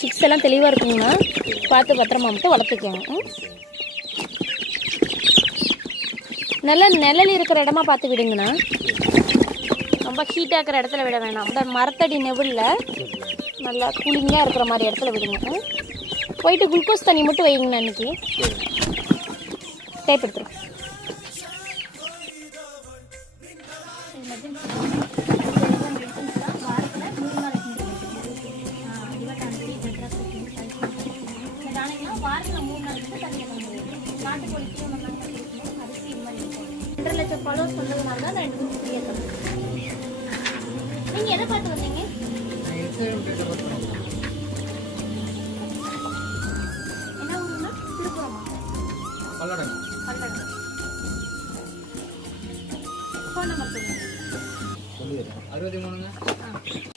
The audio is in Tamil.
சிக்ஸ் எல்லாம் தெளிவாக இருக்குங்கண்ணா. பார்த்து பத்திரமா மட்டும் வளர்த்துக்கோங்க. நல்லா நிழல் இருக்கிற இடமா பார்த்து விடுங்கண்ணா. ரொம்ப ஹீட்டாக இருக்கிற இடத்துல விட வேணாம். அந்த மரத்தடி நெவிலில் நல்லா கூலிங்காக இருக்கிற மாதிரி இடத்துல விடுங்க. போயிட்டு குளுக்கோஸ் தண்ணி மட்டும் வைங்கண்ணா. இன்றைக்கி டேப் எடுத்துரும். வாரத்தில் 3 நாள் நாட்டுக்கோழி 2.5 லட்சம் ஃபாலோவர்ஸ் பண்ணுறதுனால தான் நான் 2 மூணு ஃப்ரீயாக தரேன். நீங்கள் எதை பார்த்து வந்தீங்க? என்ன ஊருன்னா? திருப்புறமா? பல்லடம். ஃபோன் நம்பர் சொல்லுங்கள். 63